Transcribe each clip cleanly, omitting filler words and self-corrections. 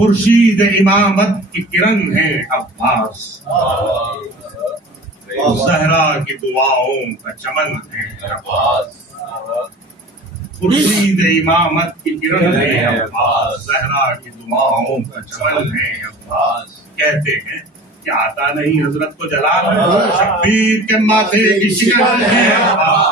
خورشید امامت کی کرن ہے عباس، زہرا کی دعاؤں کا چمن ہے عباس، خورشید امامت کی کرن ہے عباس، زہرا کی دعاؤں کا چمن ہے عباس۔ کہتے ہیں کہ آتا نہیں حضرت کو جلال، شبیر کے ماتھے کی شکن ہے عباس۔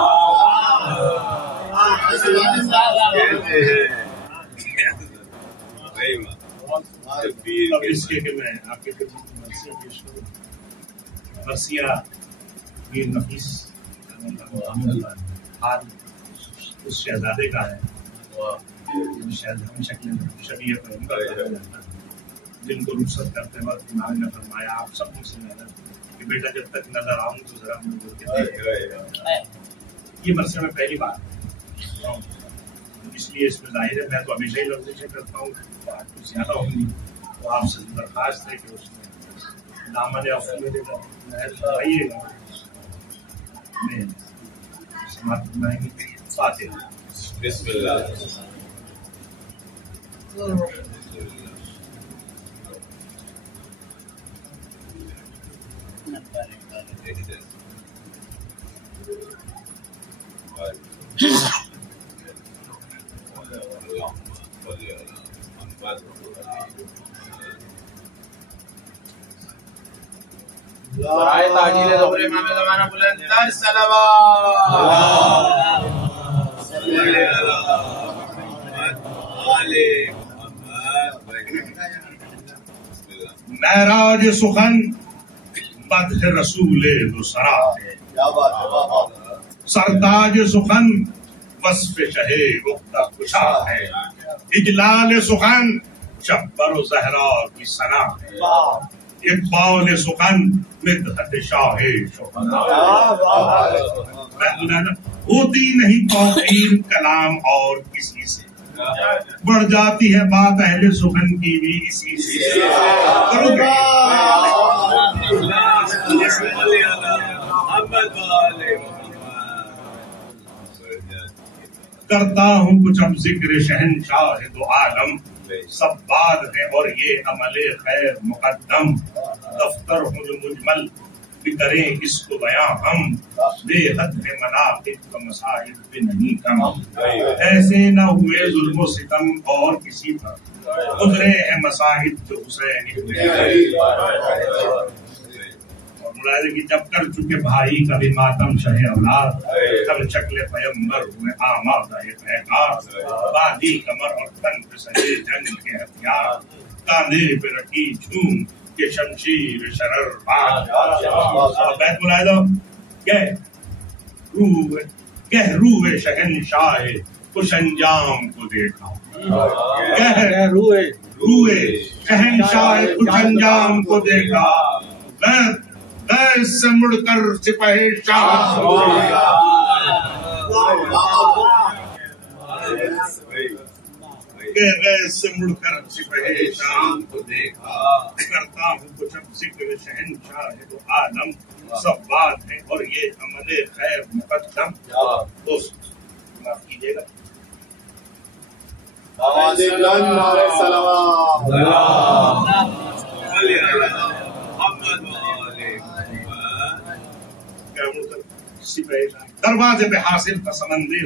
اب اس کے کہ میں آپ کے مرثیہ پیش کروں، مرثیہ میر نفیس حال اس شہزادے کا ہے، شبیہ پیغمبر جن کو رخصت کرتے وقت امام نے فرمایا آپ سب مجھ سے محنت کہ بیٹا جب تک نظر آؤں تو ذرا مجھے یہ مرثیہ میں پہلی بار اس لیے اس میں ظاہر ہے میں تو ہمیشہ ہی لفظ کرتا ہوں، بات کچھ زیادہ ہوگی تو آپ سے درخواست ہے کہ اس میں دامن افسر میرے بتائیے گا، میں سماعت بنائیں گے فاتحہ۔ بسم اللہ۔ برائے تاجیل ظہور امام زمانہ بلند تر صلوات۔ معراج سخن مدح رسول دو سرا ہے، سرتاج سخن وصف شہ گفتہ کشا ہے، اجلال سخن شبر و زہرا کی ثنا ہے، اقبال سخن مدحت شاہ شہداء۔ ہوتی نہیں توقیر کلام اور کسی سے، بڑھ جاتی ہے بات اہل سخن کی بھی اسی سے۔ کرتا ہوں کچھ اب ذکر شہنشاہ دو عالم، سب بات ہے اور یہ عمل خیر مقدم، دفتر ہوں جو مجمل بھی کریں اس کو بیاں ہم، بے حد ہے مناقب کا مسائل بھی نہیں کم، ایسے نہ ہوئے ظلم و ستم اور کسی پر، گزرے ہیں مساجد جو حسین اور ملازم کی جب کر چکے بھائی کا بھی ماتم شہ اولاد، کل شکل پیمبر ہوئے آمادہ پیغام، بادی کمر اور تن پہ سجے جنگ کے ہتھیار، کاندھے پہ رکھی جھوم کے شمشیر شرر بار۔ بیت ملاحظہ گہ روح شہنشاہ خوش انجام کو دیکھا، گہ روح شہنشاہ خوش انجام کو دیکھا، دیس سے مڑ کر سپاہی شاہ سے مڑ کر سپاہی شام کو دیکھا، کرتا ہوں کچھ اب ذکر شہنشاہ دو عالم، سب بات ہے اور یہ عمل خیر مقدم۔ دوست معاف کیجیے گا، دروازے پہ حاصل تھا سمندے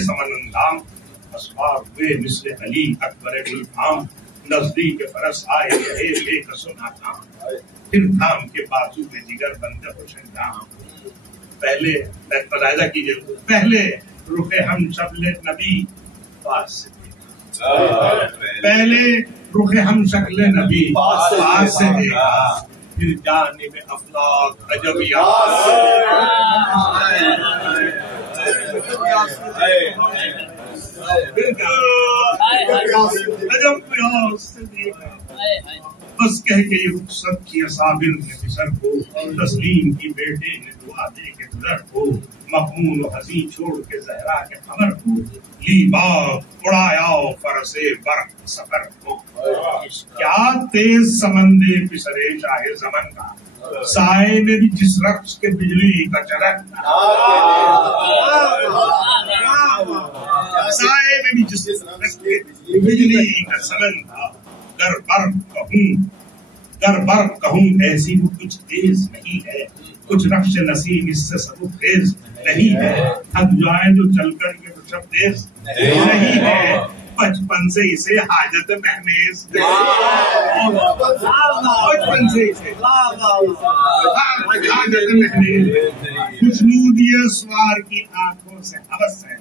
سمن اندام، اسوار ہوئے مثل علی اکبر گلفام، نزدیک فرس آئے رہے لے کر سنا تھا، پھر تھام کے بازو میں جگر بندے خوش انجام۔ پہلے ملاحظہ کیجیے، پہلے رخ ہم شکل نبی پاس سے دیکھا، پہلے رخ ہم شکل نبی پاس سے دیکھا، پھر جانب افلاک عجب یاد سے دیکھا، بس کہہ کے یہ رخصت کیا صابر نے بسر کو، تسلیم کی بیٹے نے دعا دے کے گزر کو، مخمون و حزین چھوڑ کے زہرا کے قمر کو، لی باغ اڑایا فرس برق سفر کو، کیا تیز سمندے پسرے شاہ زمن کا، سائے میں بھی جس رقص کے بجلی کا چرک، سائے میں بھی جس رقص کے بجلی کا سمن تھا، گر بر کہوں ایسی وہ کچھ تیز نہیں ہے، کچھ رخش نسیم اس سے سبو خیز نہیں ہے، تھک جائے جو چل کر یہ تو شب تیز نہیں ہے، بچپن سے اسے حاجت محمیز بچپن سے اسے حاجت محمیز، خوشنودی اسوار کی آنکھوں سے ہوس ہے،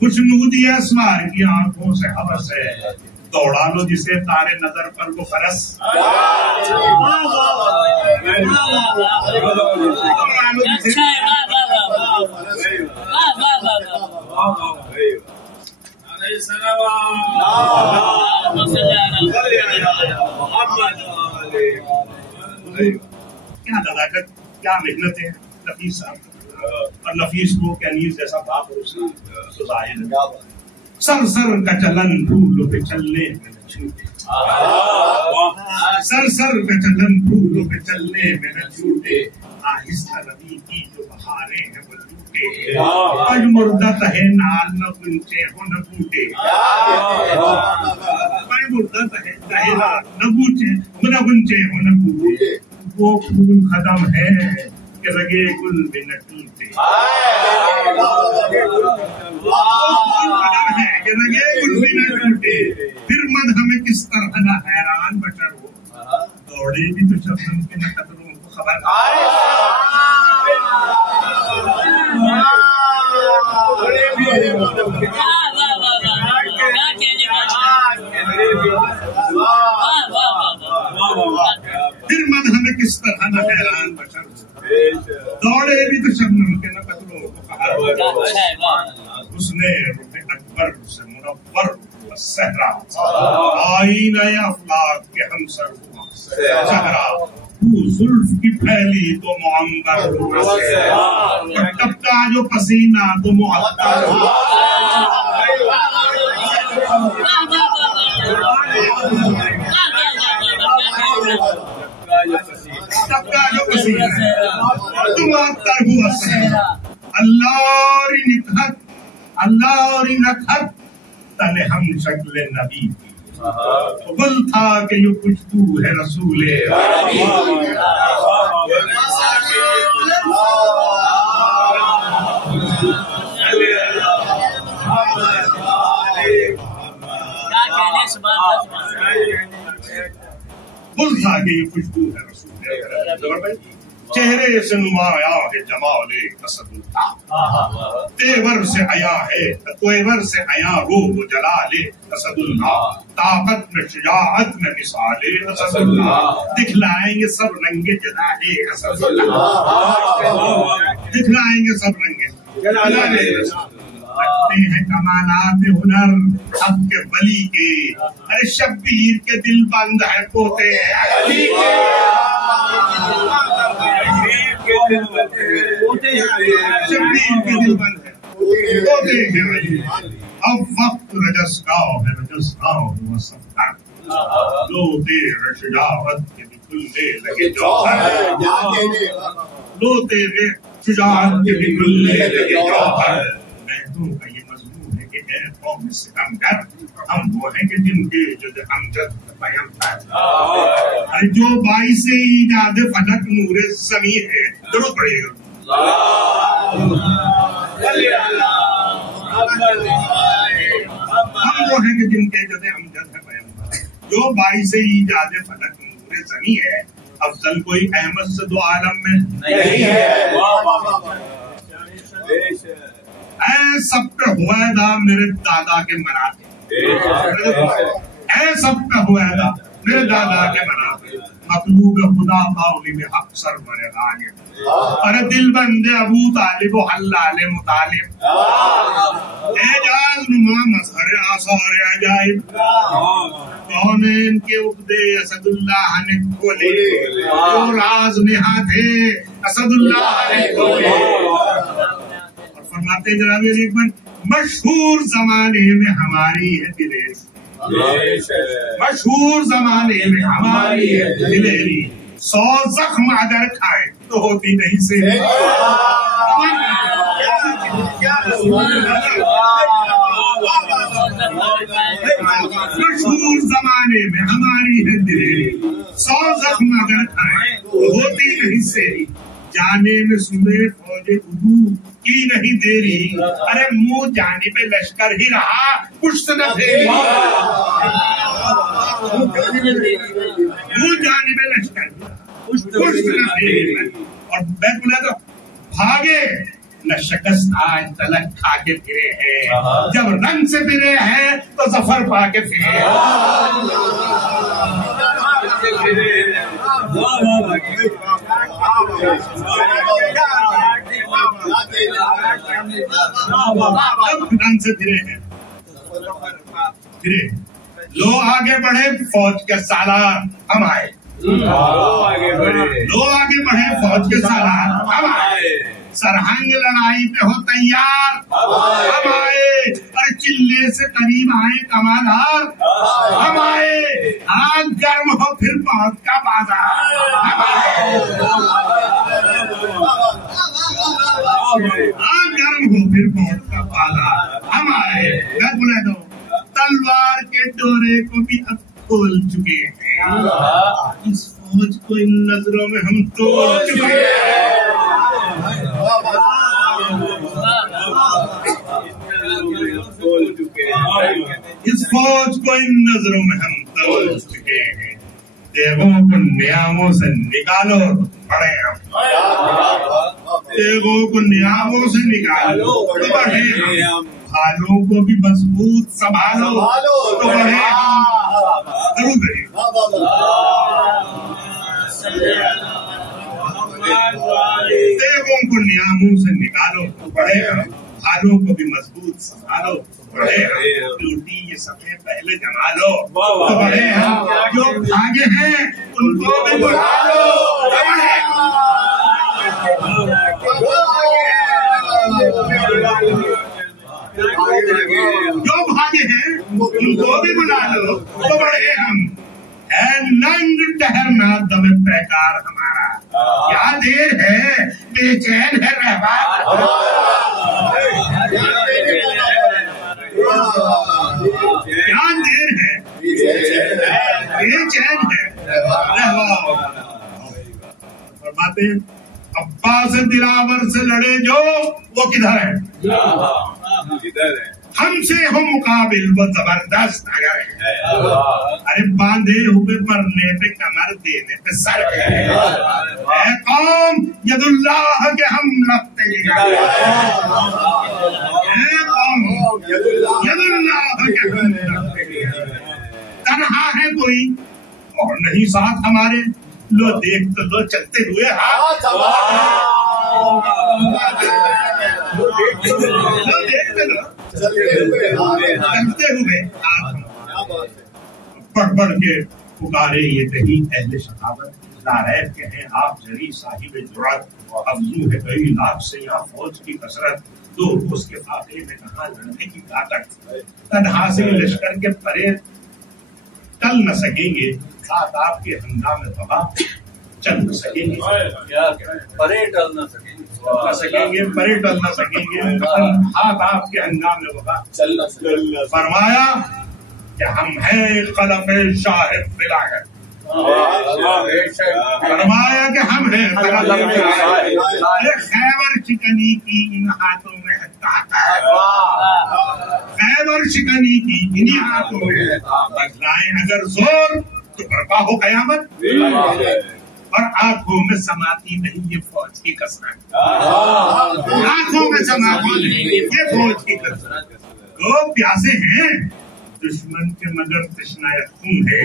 خوشنودی اسوار کی آنکھوں سے ہوس ہے، دوڑا لو جسے تارے نظر پر وہ فرس، کیا لداقت کیا محنت ہے نفیس صاحب، اور نفیس کو کیا نیز جیسا باپ اور اس کا ظاہر ہے، سر سر کا چلن پھولوں پہ چلنے میں نہ چھوٹے، سر سر کا چلن پھولوں پہ چلنے میں نہ چھوٹے، آہستہ ربی کی جو بہاریں ہیں وہ لوٹے، پج مردت ہے نال نہ گنچے ہو نہ بوٹے، پج مردت ہے نال نہ گنچے ہو نہ بوٹے، وہ پھول ختم ہے کہ رگے گل بھی نہ ٹوٹے، پھر مدح میں کس طرح نہ حیران بشر ہو، دوڑے بھی تو شبنم کے نہ قدروں کو خبر، پھر مدح میں کس طرح نہ حیران بشر ہو، دوڑے بھی تو شبنم کے نہ قدروں کو خبر، اس نے رخ اکبر سے منور صحرا، آئینہ افلاک کے ہمسر ہوا صحرا، وہ زلف کی پھیلی تو معمر ہوا، ٹپکا جو پسینہ تو معطر ہوا، ٹپکا جو پسینہ تو معطر ہوا صحرا، اللہ اور نکھت تن ہم شکل نبی کی، گل تھا کہ یہ خوشبو ہے رسول گل تھا کہ یہ خوشبو ہے رسول، چہرے سے نمایاں ہے جمال اسد اللہ، تیور سے حیا ہے تیور سے حیا روح و جلال اسد اللہ، طاقت میں شجاعت میں مثال اسد اللہ، دکھلائیں گے سب رنگ جلال اسد اللہ، دکھلائیں گے سب رنگ جلال اسد اللہ، رکھتے ہیں کمالات ہنر حق کے ولی کے، ارے شبیر کے دل بند ہے پوتے علی کے، شبیر کے دل بند ہے پوتے ہیں علی، اب وقت رجس گاؤ ہے رجس گاؤ ہوا سفر، لو تیرے شجاعت کے بھی کھلنے لگے جوہر، لو تیرے شجاعت کے بھی کھلنے لگے جوہر، کا یہ مضمون ہے کہ اے قوم ستم گر، ہم وہ ہیں کہ جن کے جد امجد پیغمبر، جو باعث ایجاد فلک نور زمین ہے، درود پڑھیے گا، ہم وہ ہیں کہ جن کے جد امجد ہے پیغمبر، جو باعث ایجاد فلک نور زمین ہے، افضل کوئی احمد سے دو عالم میں نہیں ہے، اے سب پہ ہوئیدہ میرے دادا کے مناتے، اے سب پہ ہوئیدہ میرے دادا کے مناتے، مطلوب خدا قولی میں حق سر بڑے غالب، ارے دل بندے ابو طالب و حلال مطالب، اعجاز نما مظہر آثار عجائب، کونین کے عقدے اسد اللہ نے کھولے، جو راز نہا تھے اسد اللہ نے کھولے، فرماتے جناب اکبر مشہور زمانے میں ہماری ہے دلیری، مشہور زمانے میں ہماری ہے دلیری، 100 زخم اگر کھائے تو ہوتی نہیں سے، مشہور زمانے میں ہماری ہے دلیری، 100 زخم اگر کھائیں تو ہوتی نہیں سیری، جانے میں صبح فوج اردو کی نہیں دیری، ارے منہ جانے پہ لشکر ہی رہا پشت نہ پھیری، منہ جانے پہ لشکر ہی رہا پشت نہ پھیری، اور بیت بولا تو بھاگے نہ شکست آج تلک کھا کے پھرے ہیں، جب رنگ سے پھرے ہیں تو ظفر پا کے پھرے ہیں۔ رنگ سے پھرے ہیں، پھرے لو آگے بڑھے فوج کے سالار ہم آئے، لو آگے بڑھے فوج کے سالار ہم آئے، سرہنگ لڑائی پہ ہو تیار ہم آئے، اور چلے سے قریب آئے کمالار ہم آئے، آگ گرم ہو پھر موت کا بازار ہم آئے، آگ گرم ہو پھر موت کا بازار ہم آئے۔ میں بولے دو تلوار کے ڈورے کو بھی اب کھول چکے ہیں، اس فوج کو ان نظروں میں ہم توڑ چکے ہیں، اس فوج کو ان نظروں میں ہم توڑ چکے ہیں، دیگوں کو نیاموں سے نکالو بڑے ہم، دیگوں کو نیاموں سے نکالو تو بڑھے ہم، بھالوں کو بھی مضبوط سنبھالو تو بڑھے ہم، ضرور کریں دیگوں کو نیاموں سے نکالو تو بڑھے ہم، بھالوں کو بھی مضبوط سنبھالو تو بڑھے ہم، ڈیوٹی یہ سفے پہلے جما لو تو بڑھے ہم، جو بھاگے ہیں ان کو بھی بلا لو تو بڑھے ہم، جو بھاگے ہیں ان کو بھی بلا لو تو بڑھے ہم، اے ننگ ٹہرنا دم پیکار ہمارا، کیا دیر ہے بے چین ہے رہبار، کیا دیر ہے بے چین ہے رہبار۔ فرماتے ہیں عباس دلاور سے لڑے جو وہ کدھر ہے، ہم سے ہو مقابل وہ زبردست اگر ہے، ارے باندھے ہوئے مرنے پہ کمر دینے پہ سر ہے، اے قوم ید اللہ کے ہم رکھتے ہیں، اے قوم ید اللہ کے ہم رکھتے ہیں، تنہا ہے کوئی اور نہیں ساتھ ہمارے، لو دیکھ تو لو چلتے ہوئے ہاتھ، لو دیکھتے لو چلتے ہوئے بڑھ بڑھ کے پکارے یہ کہیں اہل شقاوت، لاریب کے ہیں آپ جری صاحب جرات، افزو ہے کئی لاکھ سے یہاں فوج کی کثرت، دو اس کے فاقے میں کہاں لڑنے کی طاقت، تنہا سے لشکر کے پرے ٹل نہ سکیں گے، ساتھ آپ کے ہنگام وبا چل نہ سکیں گے، پرے ٹل نہ سکیں گے، پرے ٹل نہ سکیں گے، ہاتھ آپ کے ہنگام وبا چل نہ سکیں گے۔ فرمایا کہ ہم ہیں خلف شاہ بلاغت، فرمایا کہ ہم ہیں خیبر شکنی کی ان ہاتھوں میں ہے طاقت، خیبر شکنی کی انہی ہاتھوں میں ہے طاقت، لائیں اگر زور تو برپا ہو قیامت، اور آنکھوں میں سماتی نہیں یہ فوج کی کثرت، آنکھوں میں سماتی نہیں یہ فوج کی کثرت، لوگ پیاسے ہیں دشمن کے مگر تشنہ خون ہے،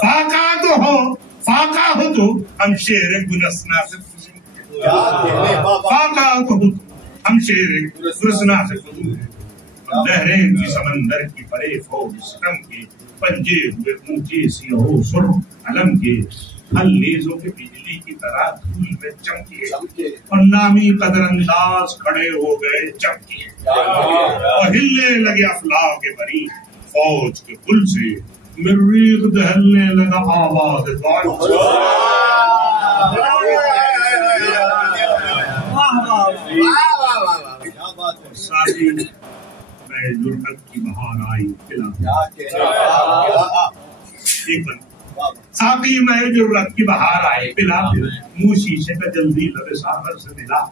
فاقہ ہو تو ہم شیر گلسنا سے خوشی، فاقہ تو ہو تو ہم شیر گلسنا سے خوشی، لہریں کی سمندر کی پرے فوج ستم کے، پنجے ہوئے اونچے سیہو سر علم کے، ہل نیزوں کے بجلی کی طرح دھول میں چمکے، اور نامی قدر انداز کھڑے ہو گئے چمکے، اور ہلنے لگے افلاح کے بری فوج کے پل سے، مریخ دہلنے لگا آواز ساتھی، میں میں جرأت کی بہار آئی پلا ایک بن ساقی میں جرأت کی بہار آئی پلا منہ شیشے کا جلدی لبے ساغر سے ملا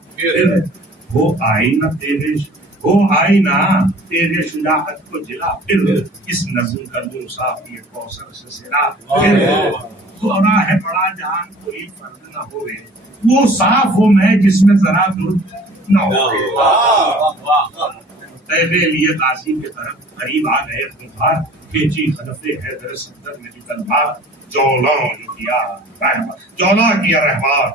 وہ آئی نہ تیرے وہ آئی نہ تیرے شجاعت کو جلا پھر اس نظم کا دو صافی کوثر سے سرا پھر سورا ہے بڑا جہان کوئی فرد نہ ہوئے وہ صاف ہو میں جس میں ذرا درد نہ ہو تیرے لیے قاسم کی طرف قریب آ گئے خونخوار کھینچی خلفے حیدر صدر میں نکل بار جولا کیا رہبار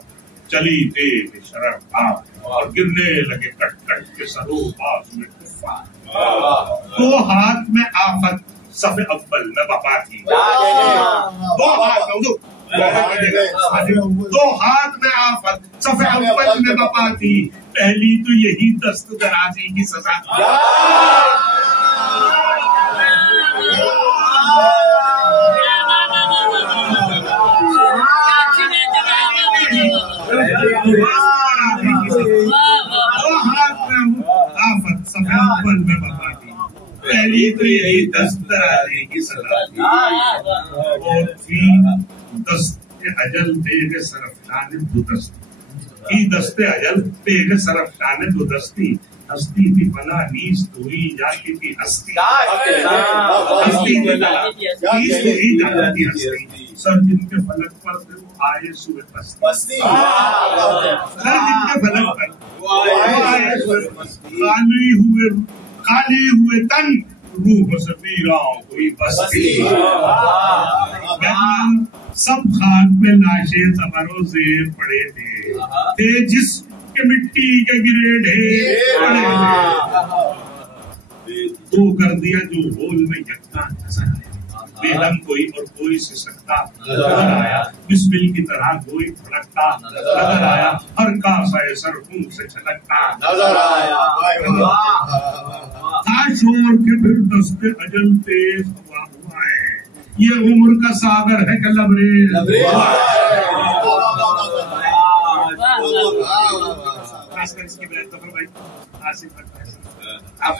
چلی تیز شرف اور گرنے لگے کٹ کٹ کے سرو باز میں کفار دو ہاتھ میں آفت صف اول میں بپا تھی دو ہاتھ میں آفت صف اول میں بپا تھی پہلی تو یہی دست درازی کی سزا آفت صف اول میں بپا تھی پہلی تو یہی دست درازی کی سزا اور تھی دست اجل بے سرفشان دو دست کی دست اجل بے سرفشان دو دستی ہستی تھی بنا نیز تو ہی جاتی تھی ہستی ہستی تھی جاتی تھی ہستی سر جن کے فلک پر تھے وہ آئے صبح پستی سر جن کے فلک پر وہ آئے صبح پستی خالی ہوئے تن روح سے پیراؤں ہوئی بستی سب خاک پہ لاشیں زبروں زیر پڑے تھے جس کے مٹی کے گرے ڈھیر پڑے تھے تو کر دیا جو ہول میں یکتا نظر بے لم کوئی اور کوئی سے سکتا نظر آیا بسمل کی طرح کوئی پھڑکتا نظر آیا ہر کاسہ سر خون سے چھلکتا نظر آیا تھا شور کے پھر دست اجل تیز ہوا ہوا ہے یہ عمر کا ساغر ہے کہ لبریز خاص کر اس کی بہت دفعہ بھائی آصف آپ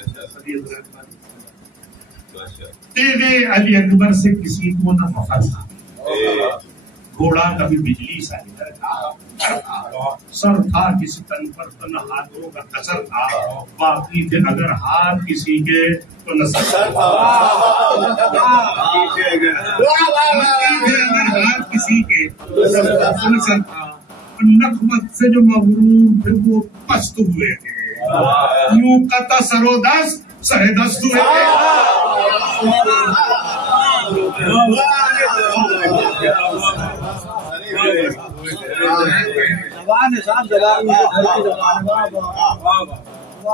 تیرے علی اکبر سے کسی کو نہ فخر تھا گھوڑا کبھی بجلی سا ادھر تھا سر تھا کسی تن پر تو نہ ہاتھوں کا اثر تھا باقی تھے اگر ہاتھ کسی کے تو نہ سر تھا اگر ہاتھ کسی کے تو نہ سر تھا نخوت سے جو مغرور تھے وہ پست ہوئے تھے یوں قطع سر و دست سر دست ہوئے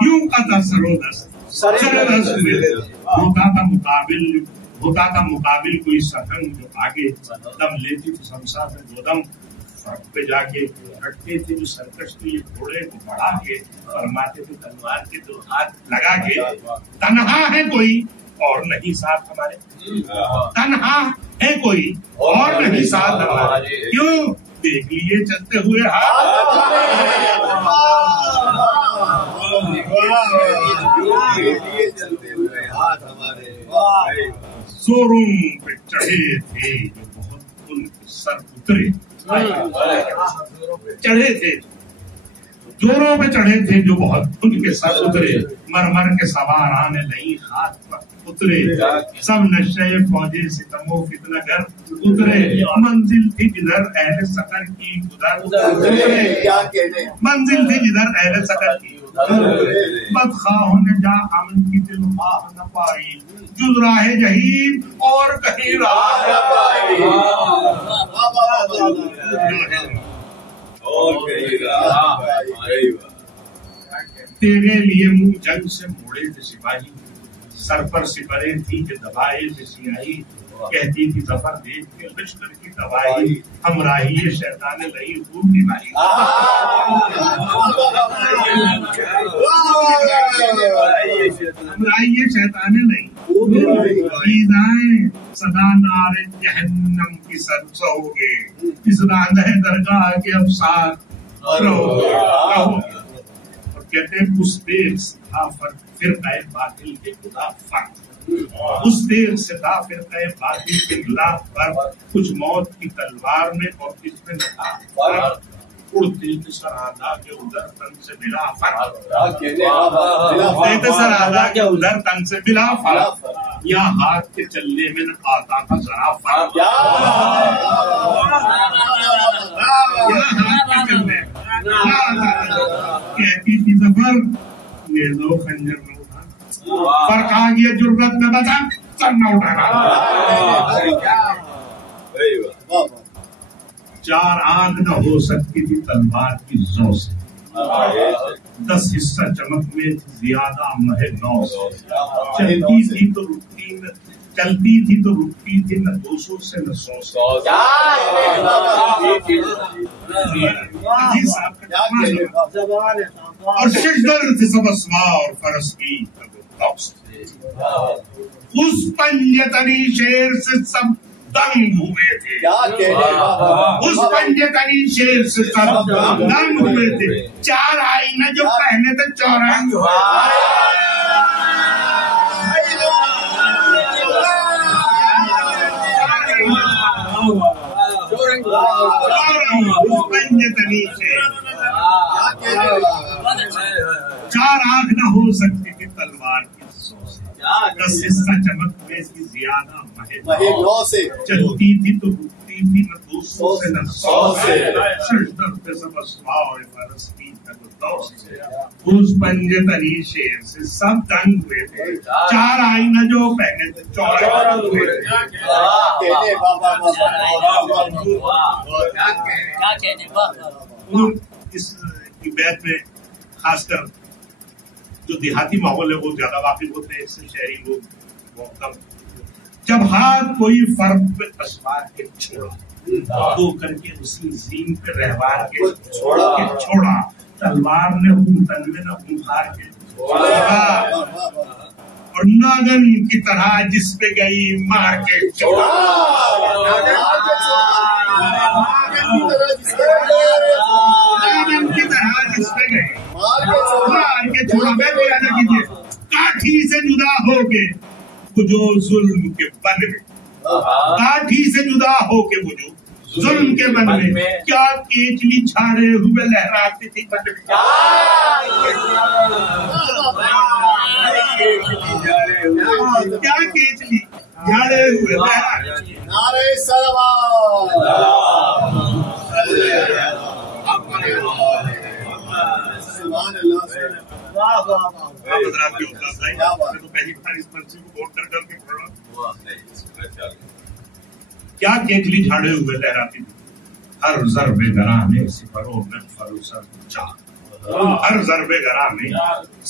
یوں قطع سر و دست سر دست ہوئے ہوتا تھا مقابل کوئی سخن جو آگے دم لیتی تو سمسا میں دو دم سڑک پہ جا کے رکھتے تھے جو سرکش تو یہ گھوڑے کو بڑھا کے فرماتے تھے تلوار کے دو ہاتھ لگا کے تنہا ہے کوئی اور نہیں ساتھ ہمارے تنہا ہے کوئی اور نہیں ساتھ ہمارے کیوں دیکھ لیے چلتے ہوئے زوروں پہ چڑھے تھے جو بہت ان کے سر اترے چڑھے تھے زوروں پہ چڑھے تھے جو بہت ان کے سر اترے مرمر کے سوار آنے لئی خاک پر اترے سب نشے فوجی ستم و فتنہ گر اترے منزل تھی جدھر اہل سقر کی ادھر اترے منزل تھی جدھر اہل سقر کی بدخواہوں نے جا امن کی دل خواہ نہ پائی جز راہ جہیم اور کہیں راہ نہ پائی تیرے لیے منہ جنگ سے موڑے تھے سپاہی سر پر سپرے تھی کہ دبائے تھے سیاہی کہتی تھی ظفر دیکھ کے لشکر کی دوائی ہمراہی شیطان لئی خوب بیماری ہمراہی شیطان لئی ایزائیں صدا نار جہنم کی سر سہوگے اس راندہ درگاہ کے افسار رہو گے اور کہتے ہیں اس دیکھ تھا فرقہ باطل کے خدا فرق، اس دیر سے تھا فرقہ باطل کے خلاف پر، کچھ موت کی تلوار میں اور کس میں نہ تھا فرق، اڑتی سرادہ کے ادھر تن سے بلا فرق، سرادہ کے ادھر تن سے بلا فرق، یا ہاتھ کے چلنے میں نہ آتا تھا ذرا فرق، یا ہاتھ کے چلنے کہتی تھی ظفر یہ دو خنجر نہ اٹھا، فرق آ گیا جرت میں بتا سر نہ اٹھانا، چار آنکھ نہ ہو سکتی تھی تلوار کی زو سے، 10 حصہ چمک میں زیادہ مہ 9 سے، چلتی تھی تو رکتی تھی نہ 200 سے نہ 100 سے، اور شجر تھے سب اسماء اور فرس کی اس پنجتنی شیر سے سب دنگ ہوئے تھے، اس پنجتنی شیر سے سب دنگ ہوئے تھے، 4 آئینہ جو پہنے تھے چورنگ ہوئے، اس پنجتنی شیر 4 آنکھ نہ ہو سکتی تھی تلوار کی سو سے، 10 حصہ چمک میں کی زیادہ مہ 9 سے، چلتی تھی تو رکتی تھی نہ 200 سے نہ 100 سے، شجر پہ سب اسماء اور فرس کی تگدو سے، اس پنجتنی شیر سے سب دنگ ہوئے تھے، 4 آئینہ جو پہنے تھے چورنگ ہوئے تھے، اس کی بیت میں خاص کر جو دیہاتی ماحول ہے وہ زیادہ واقف ہوتے ہیں، اس سے شہری لوگ بہت کم، جب ہاتھ کوئی فرق پہ اسوار کے چھوڑا تو کر کے اسی زین پہ رہوار کے چھوڑا، تلوار نے تن میں نہ خار کے چھوڑا، اور ناگن کی طرح جس پہ گئی مار کے چھوڑا، ناگن کی طرح جس پہ گئی مار کے چھوڑا، میں بھی ادا کیجیے، کاٹھی سے جدا ہو کے جو ظلم کے بن میں، کاٹھی سے جدا ہو کے وہ جو ظلم کے بن میں، کیا کیچلی چھاڑے ہوئے لہراتی تھی بن میں، کیا کیچلی جھاڑے ہوئے لہراتی، نعرہ صلوات، سبحان اللہ، کیا کیچلی جھاڑے ہوئے لہراتی تھی، ہر ضرب گراں میں سپروں میں فرو سر چار، ہر ضرب گراں میں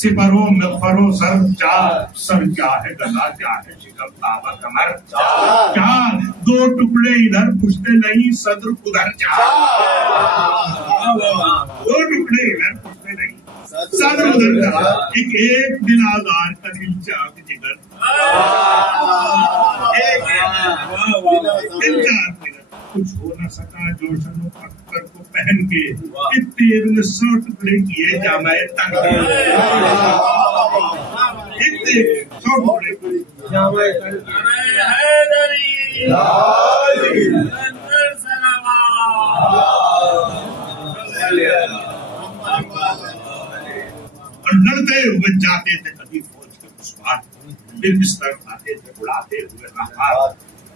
سپروں میں فرو سر چار، سر کیا ہے گلا کیا ہے شکم تابا کمر چار، 2 ٹکڑے ادھر پوچھتے نہیں صدر ادھر چار، 2 ٹکڑے ادھر پوچھتے نہیں صدر ادھر چار، ایک دل آزار کا دل چاک جگر، دل چاک جگر، کچھ ہو نہ سکا جوشن و پتھر کو پہن کے، تیر نے 100 ٹکڑے کیے جامع تن کے، 100 ٹکڑے جامع تن کے، اور لڑتے ہوئے جاتے تھے کبھی فوج کے مسوات، پھر بستر کھاتے تھے اڑاتے ہوئے راہات،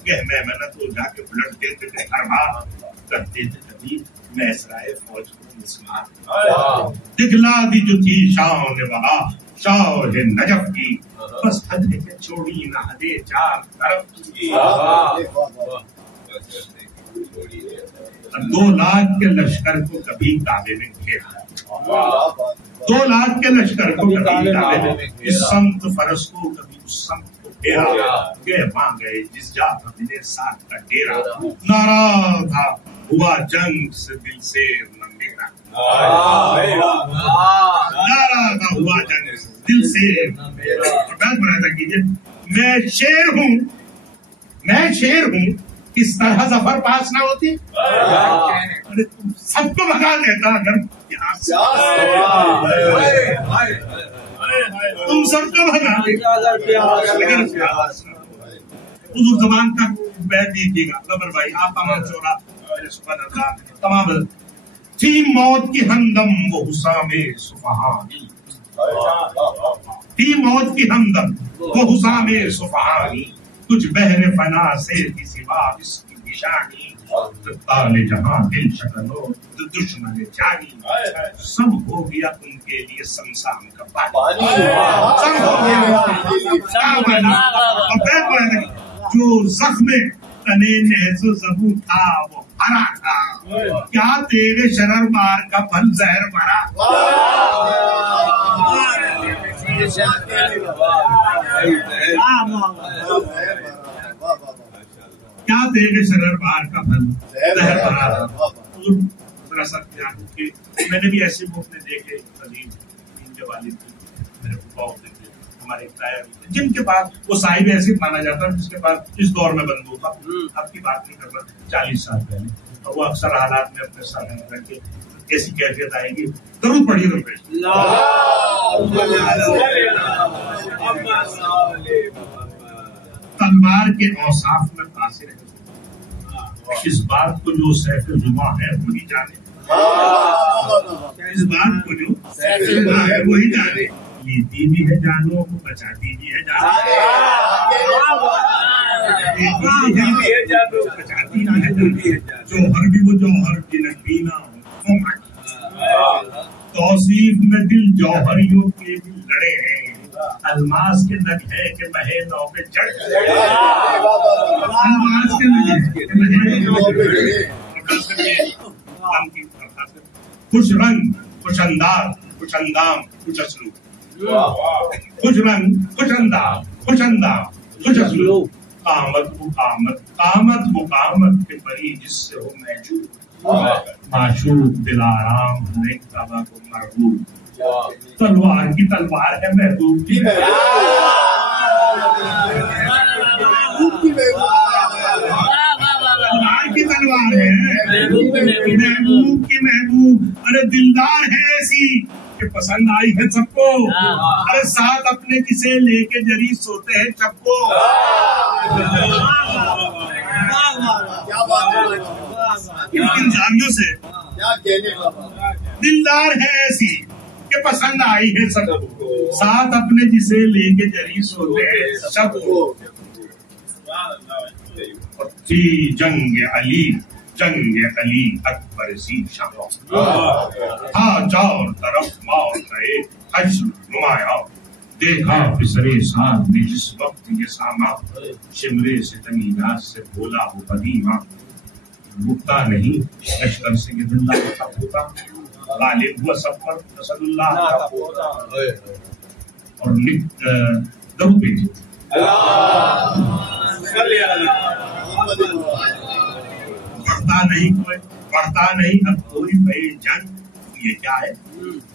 گہمے محنت ہو جا کے پلٹتے تھے ہر بار، کرتے تھے کبھی میسرائے فوج کو مسمار، دکھلا دی جو تھی شاہ نے وہاں شاہ نجف کی، بس حد کے چھوڑی نہ حدے 4 طرف کی، 2 لاکھ کے لشکر کو کبھی کعبے میں گھیرا، 2 لاکھ کے لشکر کو کبھی کعبے میں، اس سمت فرس کو کبھی اس سمت کو گھیرا، گئے ماں گئے جس جا مدینے ساتھ کا ڈیرا، ناراض تھا ہوا جنگ سے دل سے نہ میرا، ناراض تھا ہوا جنگ سے دل سے نہ میرا، اور بات بناتا کیجیے، میں شیر ہوں کس طرح ظفر پاس نہ ہوتی، سب کو بھگا دیتا اگر یہاں سے، تم سب کا بنا لیکن حضور زبان تک بیٹھ دیجیے گا نبر بھائی آپ تمام چورا تمام تھی موت کی ہمدم وہ حسام سفہانی تھی موت کی ہمدم وہ حسام سفہانی کچھ بہر فنا سے کسی بات اس کی نشانی تالے جہاں دل شکلو دشمن جانی سب ہو گیا ان کے لیے سمسام کا پانی سب ہو گیا جو زخم تنے نیز زبو تھا وہ ہرا تھا کیا تیرے شرر مار کا پھل زہر بھرا کیا تیرے شرر مار کا پھل زہر بھرا تھا. ذرا سا میں نے بھی ایسے موقع دیکھے عظیم کے والد میرے باپ دیکھے ہمارے جن کے پاس وہ صاحب ایسے مانا جاتا ہے جس کے پاس اس دور میں بندوق تھا. اب کی بات نہیں کر رہا 40 سال پہلے اور وہ اکثر حالات میں اپنے سامنے رکھ کے کیسی کیفیت آئے گی ضرور پڑھیے تلوار کے اوصاف میں فاصل ہے اس بات کو جو سیف زباں ہے وہی جانے اس بات کو جو سیف زباں ہے وہی جانے لیتی بھی ہے جانوں کو بچاتی بھی ہے جانوں بچاتی بھی ہے جوہر بھی وہ جوہر کی نقینا توصیف میں دل جوہریوں کے بھی لڑے ہیں الماس کے نگ ہے کہ مہے نو پہ چڑھ الماس کے نگ ہے کہ مہے نو پہ چڑھ خوش رنگ خوش انداز خوش اندام خوش اسلوب خوش رنگ خوش انداز خوش اندام خوش اسلوب قامت قامت مقامت کے پری جس سے ہو محجوب معشوق دلارام ہونے کعبہ کو مرغوب تلوار کی تلوار ہے محبوب کی تلوار کی تلوار ہے محبوب کی محبوب ارے دلدار ہے ایسی کہ پسند آئی ہے سب کو ارے ساتھ اپنے کسے لے کے جری سوتے ہیں چپ کو انسانیوں سے دلدار ہے ایسی کہ پسند آئی ہے سب کو ساتھ اپنے جسے لے کے جری سوتے ہیں سب کو تھی جنگ علی اکبر سی شام ہاں چار طرف ماؤ گئے حشر نمایاں دیکھا پسرے ساتھ میں جس وقت یہ ساما شمرے سے تنیدات سے بولا ہو قدیمہ بکتا نہیں لشکر سے یہ دلہ سب ہوتا غالب ہوا سب پر رسول اللہ کا ہوتا اور لکھ درو بیجی بڑھتا نہیں اب کوئی بے جنگ یہ کیا ہے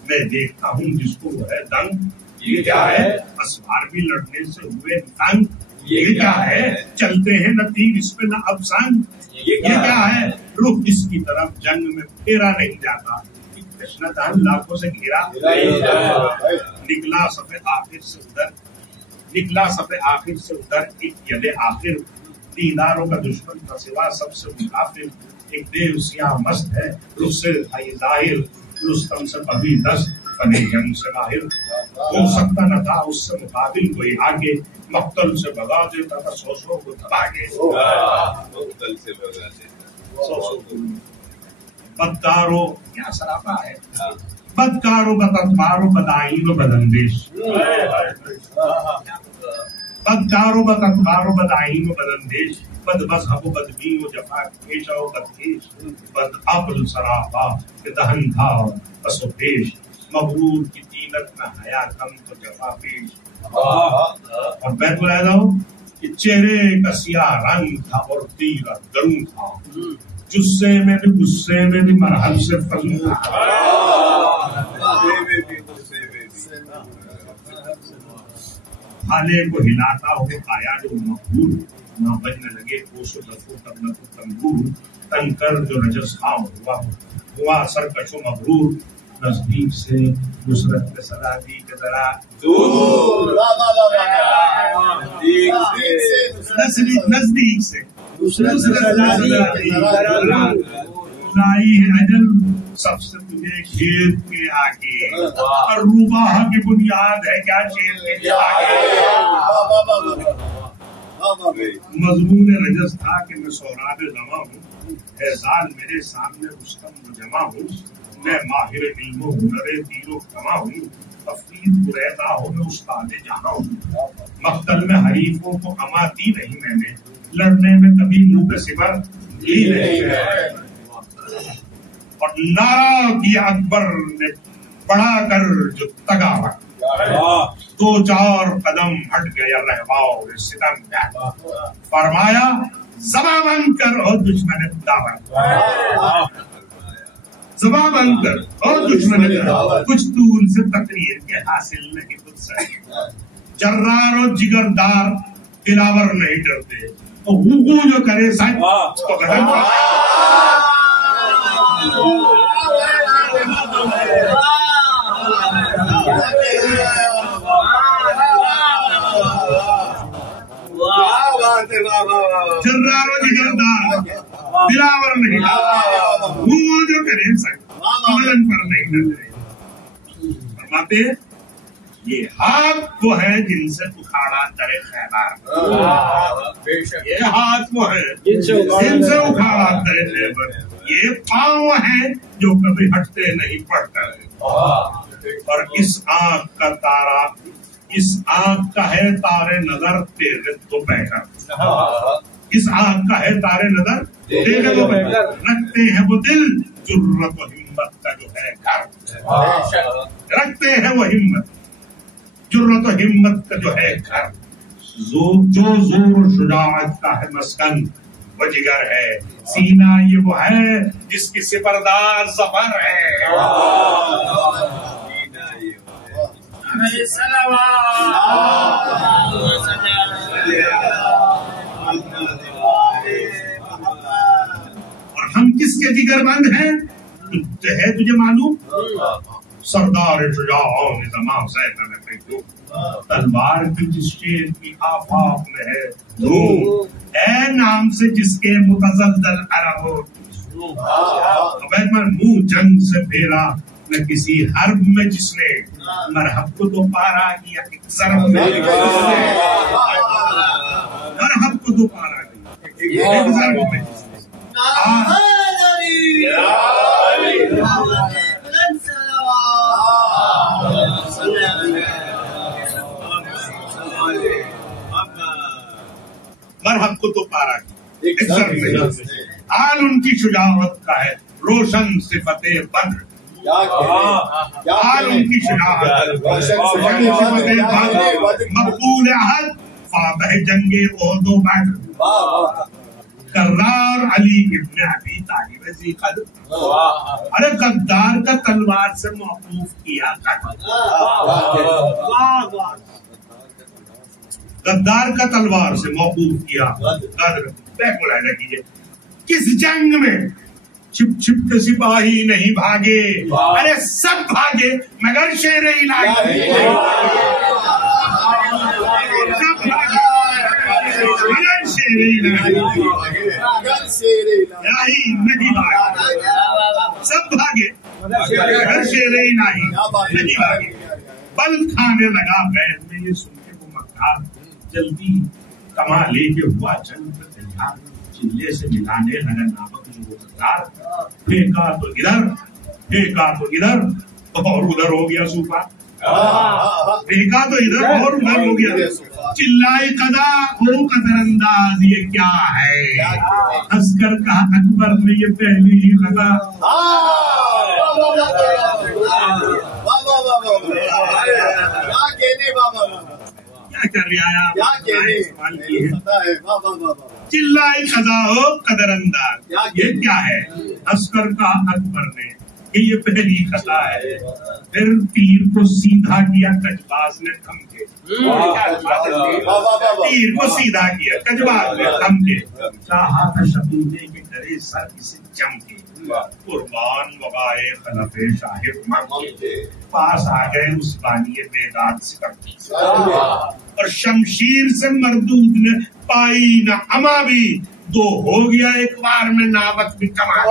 میں دیکھتا ہوں جس کو وہ ہے دنگ یہ کیا ہے اسوار بھی لڑنے سے ہوئے تنگ یہ کیا ہے چلتے ہیں نہ تیر اس پہ نہ اب سنگ یہ کیا ہے رخ اس کی طرف جنگ میں پھیرا نہیں جاتا کشنتان لاکھوں سے گھیرا نکلا صف آخر سے ادھر ایک ید آخر دیداروں کا دشمن کا سوا سب سے مکافر ایک دیو سیاہ مست ہے رخ سے ظاہر رستم سے ابھی دست بنے جنگ سے باہر ہو سکتا نہ تھا اس سے مقابل کوئی آگے مقتل سے بگا دیتا تھا سو کو تباہ بدکارو کیا سراپا ہے بدکارو بدتبارو بدعین و بداندیش بدکارو بدتبارو بدعین و بداندیش بد مذہب و بدبین و جفا کیش و بدکیش بد عقل سراپا کہ دہن تھا پس و پیش مغرور کی تینت میں حیا کم تو جفا پیش اور بیت بلائے داؤ کہ چہرے کا سیاہ رنگ تھا اور تیرہ درون تھا جسے میں بھی غصے میں بھی مرحل سے فضل تھا حالے کو ہلاتا ہو آیا جو مقبول نہ بجنے لگے کوش و دفو تب نہ تو تنبور تن کر جو نجس خام ہوا سرکش و مغرور نزدیک سے نصرت میں صدا دی کہ ذرا دور نزدیک سے نصرت میں صدا دی لائی ہے اجل سب سے تجھے کھیت کے آگے اور روباہ کی بنیاد ہے کیا شیر کے آگے. مضمون رجز تھا کہ میں سہراب زماں ہوں، احسان میرے سامنے رستم جمع ہوں، میں ماہر علم و ہنر تیر و کما ہوں، تفرید قریدا ہوں میں استاد جہاں ہوں. مقتل میں حریفوں کو اما دی نہیں میں نے، لڑنے میں کبھی منہ پہ سپر لی نہیں ہے. اور نعرہ کیا اکبر نے بڑھا کر جو تگا دو چار قدم ہٹ گیا رہواؤ ستم کا، فرمایا زباں بند کر اور دشمن دعوت، زباں بند کر اور دشمن دعوت، کچھ تو ان سے تقریر کے حاصل نہیں خود سے. جرار اور جگردار دلاور نہیں ڈرتے، وہ جو کرے سچ تو قدم جرار و جگردار دلاور نہیں، وہ جو کرے سچ قدم پر نہیں ڈرتے. فرماتے یہ ہاتھ وہ ہے جن سے اکھاڑا در خیبر، یہ ہاتھ وہ ہے جن سے اکھاڑا در خیبر، یہ پاؤں ہیں جو کبھی ہٹتے نہیں پڑ کر. اور اس آنکھ کا تارا، اس آنکھ کا ہے تارے نظر تیرے تو بہ کر، اس آنکھ کا ہے تارے نظر تیرے تو بہ کر، رکھتے ہیں وہ دل جرت و ہمت کا جو ہے گھر، رکھتے ہیں وہ ہمت جرت و ہمت کا جو ہے گھر، جو زور و شجاعت کا ہے مسکن وہ جگر ہے، سینہ یہ وہ ہے جس کی سپردار ظفر ہے. اور ہم کس کے جگر بند ہیں ہے تجھے معلوم؟ سردار شجاعوں نے زمان زیدہ میں پھینکو، تلوار کی جس شیر کی آفاق میں ہے دھوم، اے نام سے جس کے متزلزل عرب ہو. منہ جنگ سے پھیرا نہ کسی حرب میں جس نے، مرحب کو تو پارا کیا ایک ضرب میں، مرحب کو تو پارا کیا ایک ضرب میں. مرحب کو تو پارا ایک ضرب میں. حال ان کی شجاعت کا ہے روشن صفت بدر، حال ان کی شجاعت مقبول عہد فاتح جنگ احد و بدر، کرار علی ابن ابی طالب ذی قدر. ارے غدار کا تلوار سے موقوف کیا قدر، غدار کا تلوار سے موقوف کیا قدر. ملاحظہ کیجیے کس جنگ میں چھپ چھپ کے سپاہی نہیں بھاگے، ارے سب بھاگے مگر شیر الہی مگر شیر الہی نہیں بھاگے، سب بھاگے مگر شیر الہی نہیں بھاگے. بل کھانے لگا بیت میں یہ سن کے وہ مکار، جلدی کما لے کے ہوا جنگ پر تیار، چلے سے ملانے لگا نامک جو غدار، پھینکا تو ادھر پھینکا تو ادھر اور ادھر ہو گیا صوفہ، پھینکا تو ادھر اور ادھر ہو گیا. چلائی قدا ہو قدر انداز یہ کیا ہے، ہنس کر کہا اکبر نے یہ پہلی ہی قضا. کیا کر رہا ہے چلائی قضا ہو قدر انداز یہ کیا ہے، ہنس کر کہا اکبر نے کہ یہ پہلی خطا ہے. پھر تیر کو سیدھا کیا کجباز نے تھم کے. تیر کو سیدھا کیا کجباز نے تھم کے. چاہا تھا شبینے کے ڈرے سر اسے جم کے. قربان وبائے خلف شاہ عمر کے پاس آ گئے اس بانی بیداد سے اور شمشیر سے مردود نے پائی نہ اما بھی. دو ہو گیا ایک بار میں ناوت بھی کما.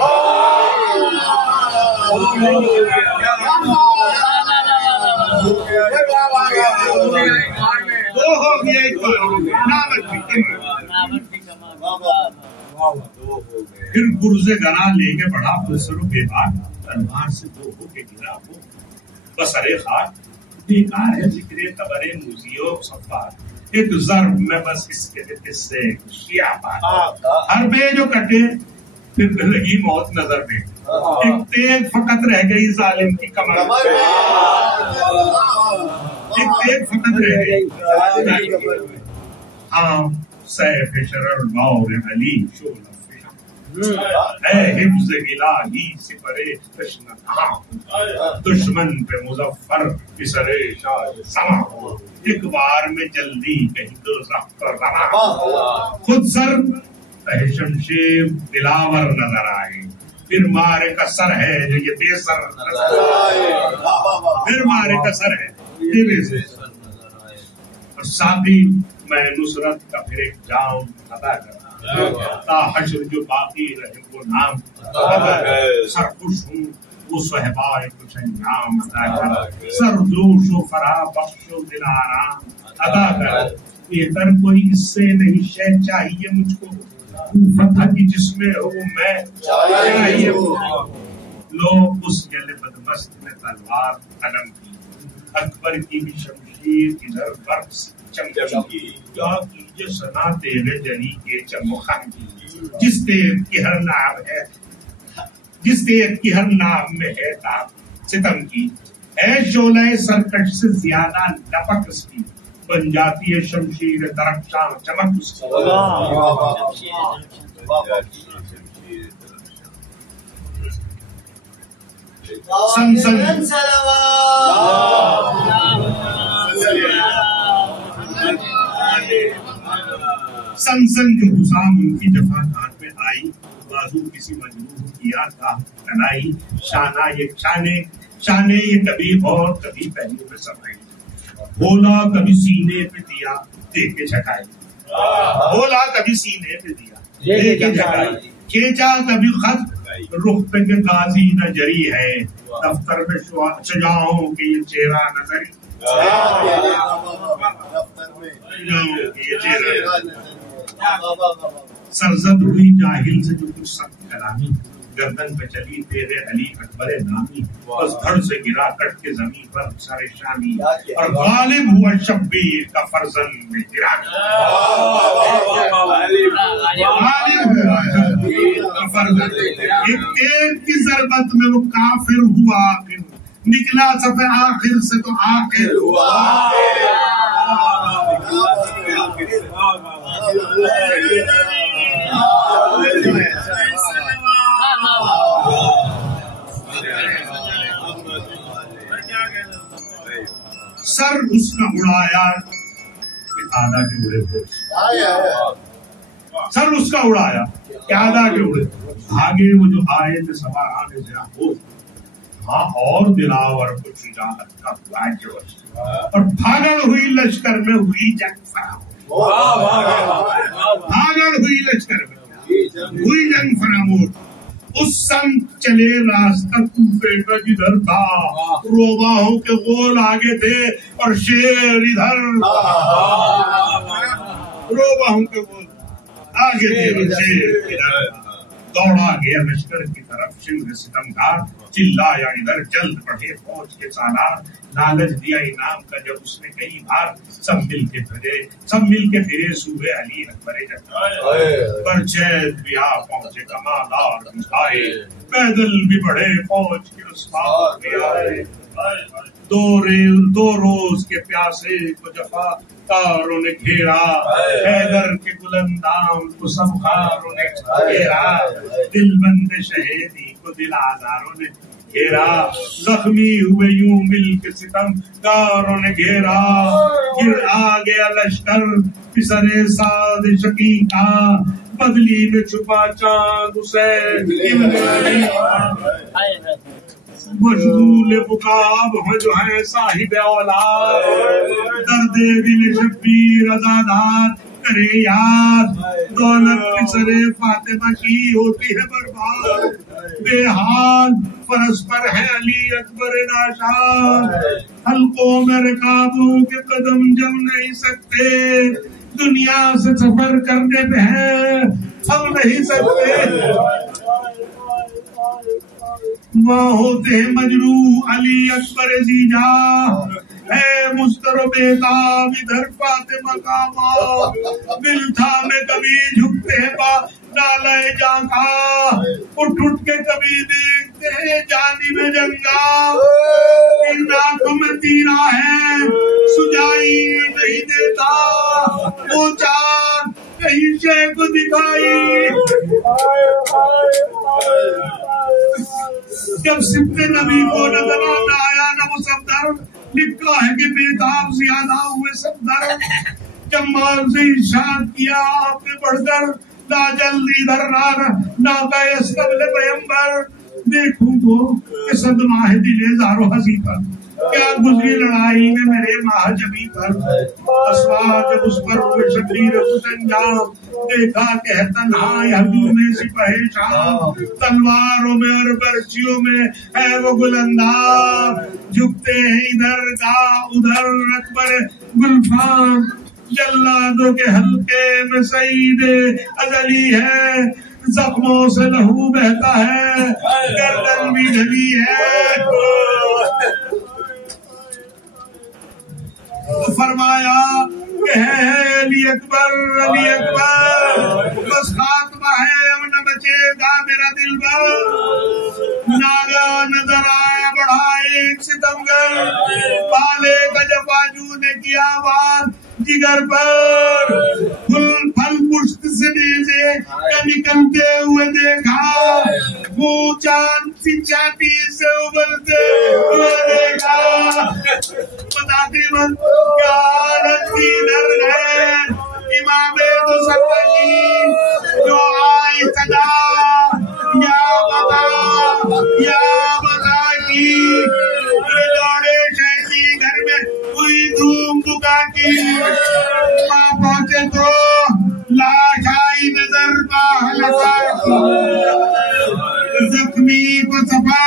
دو ہو گیا ایک بار ناوت بھی کما. پھر گرز گنا لے کے بڑا بسر و بے بات تلوار سے دو ہو کے گرا ہو بسرے خاک. بیکار ہے ذکر قبر موزی و صفار. ایک ضرب میں بس اس کے قصے شیعہ بات. ہر بے جو کٹے پھر لگی موت نظر میں. ایک تیغ فقط رہ گئی ظالم کی کمر. ایک تیغ فقط رہ گئی. ہاں سیف شرر بور علی شول اے حفظ الہی سپرے تشنہ دشمن پہ مظفر پسرے شاہ سما. ایک بار میں جلدی کہیں تو زخت رما. خود سر تہ شمشیر دلاور نظر آئے. پھر مارے کا سر ہے جو یہ بے سر نظر آئے. پھر مارے کا سر ہے یہ بے سر. اور ساتھی میں نصرت کا پھر ایک جام ادا کرا تا حشر جو باقی رہے وہ نام. سرخوش ہوں وہ صحبائے کچھ انجام ادا کر. سردوش و فرا بخش و دل آرام ادا کر. یہ تر کوئی اس سے نہیں شے چاہیے مجھ کو. فتح کی جس میں ہو میں چاہیے. لوگ اس گلے بدمست میں تلوار قلم کی. اکبر کی بھی شمشیر ادھر برق چمکی. کیا کیجیے سنا تیرے جری کے چمخن کی. جس تیر کی ہر نام ہے جس تیر کی ہر نام میں ہے تاب ستم کی. اے شعلہ سرکش سے زیادہ لپک اس کی. بن جاتی ہے شمشیر درخشاں چمک اس کی. سن سن سن سن جو حسام ان کی جفا کار پہ آئی. بازو کسی مجروح کیا تھا کلائی. شانے یہ کبھی اور کبھی پہلو میں سمائی. بولا کبھی سینے پہ دیا دیکھ کے چھکائی. بولا کبھی سینے پہ دیا دیکھ کے چھکائی. کھینچا کبھی خط رخ پہ کے غازی نہ جری ہے. دفتر میں شجاعوں کے یہ چہرہ نظری. سرزد ہوئی جاہل سے جو کچھ سخت کلامی. گردن پہ چلی تیرے علی اکبر نامی. بس دھڑ سے گرا کٹ کے زمین پر سر شامی. اور غالب ہوا شبیر کا فرزند میں گرا. غالب ہوا شبیر کا فرزند. ایک تیر کی ضربت میں وہ کافر ہوا. نکلا صف آخر سے تو آخر ہوا. سر اس کا اڑایا آدھا کے اڑے ہوش. سر اس کا اڑایا آدھا کے اڑے. آگے وہ جو آئے تھے سوار آنے ذرا ہوش. ہاں اور دلاور کو شجاعت کا ہوا جوش. اور بھاگڑ ہوئی لشکر میں ہوئی جنگ فراموش. بھاگڑ ہوئی لشکر میں ہوئی جنگ فراموش. اس سمت چلے راستہ کوفے کا جدھر تھا. روباہوں کے غول آگے تھے اور شیر ادھر. روباہوں کے غول آگے تھے اور شیر ادھر. دوڑا گیا لشکر کی طرف شنگ ستمگار. چلایا ادھر جلد بڑھے فوج کے سالار. لالچ دیا انعام کا جب اس نے کئی بار. سب مل کے پھرے صوبے علی اکبر جگہ. برچید بھی آ پہنچے کمالار بھی آئے. پیدل بھی بڑھے فوج کے استاد بھی آئے. دو روز کے پیاسے کو جفا تاروں نے گھیرا. حیدر کے گلندام کو سب خاروں نے گھیرا. دل بند شہیدی کو دل آزاروں نے گھیرا زخمی ہوئے یوں مل کے ستم کاروں نے گھیرا گر آ گیا لشکر پسرے سعد شقی کا بدلی میں چھپا چاند حسین مشغول بکاب ہیں جو ہیں صاحب اولاد درد دل شبیر ازادار کرے یاد دولت پسرے فاطمہ کی ہوتی ہے برباد بے حال فرس پر ہے علی اکبر ناشاد حلقوں میں رکابوں کے قدم جم نہیں سکتے دنیا سے سفر کرنے پہ ہے ہم نہیں سکتے وہاں ہوتے ہیں مجروح علی اکبر زیجا ہے مستر و بیتاب ادھر فاطمہ کا ماں دل تھا میں کبھی جھکتے ہیں با نالے جاں کا اٹھ اٹھ کے کبھی دیکھتے ہیں جانب جنگا ان آنکھوں میں تیرا ہے سجائی نہیں دیتا وہ چاند کہیں شے کو دکھائی جب سبت نبی کو نظرانہ آیا نہ وہ صفدر لکھا ہے کہ بیتاب زیادہ ہوئے صفدر جمال سے ارشاد کیا آپ نے بڑھ کر لا جلدی ادھر نہ گئے قبل پیمبر دیکھوں تو کہ صدمہ ہے دل زارو حسی پر کیا گزری لڑائی میں میرے ماہ جبی پر اسوا جب اس پر ہوئے شبیر حسین جان دیکھا کہ ہے تنہا یہدو میں سپہ شام تلواروں میں اور برچیوں میں ہے وہ گلندار جھکتے ہیں ادھر کا ادھر اکبر گلفام جلادوں کے حلقے میں سعید ازلی ہے زخموں سے لہو بہتا ہے گردن بھی ڈھلی ہے فرمایا کہ ہے علی اکبر بس خاتمہ ہے اب نہ بچے گا میرا دل بر ناگا نظر آیا بڑھا ایک ستمگر پالے کا جفاجو نے کیا بات جگر پر پھل پھل پشت سے نیزے کا نکلتے ہوئے دیکھا منہ چاند سی چاٹی سے ابلتے ہوئے دیکھا تقریباً کیا حالت کی در ہے امام دو سکتا کی جو آئی صدا یا بغا کی دوڑے شہدی گھر میں ہوئی دھوم دکا کی ماں پہنچے تو لاش آئی نظر باہر زخمی کو صفا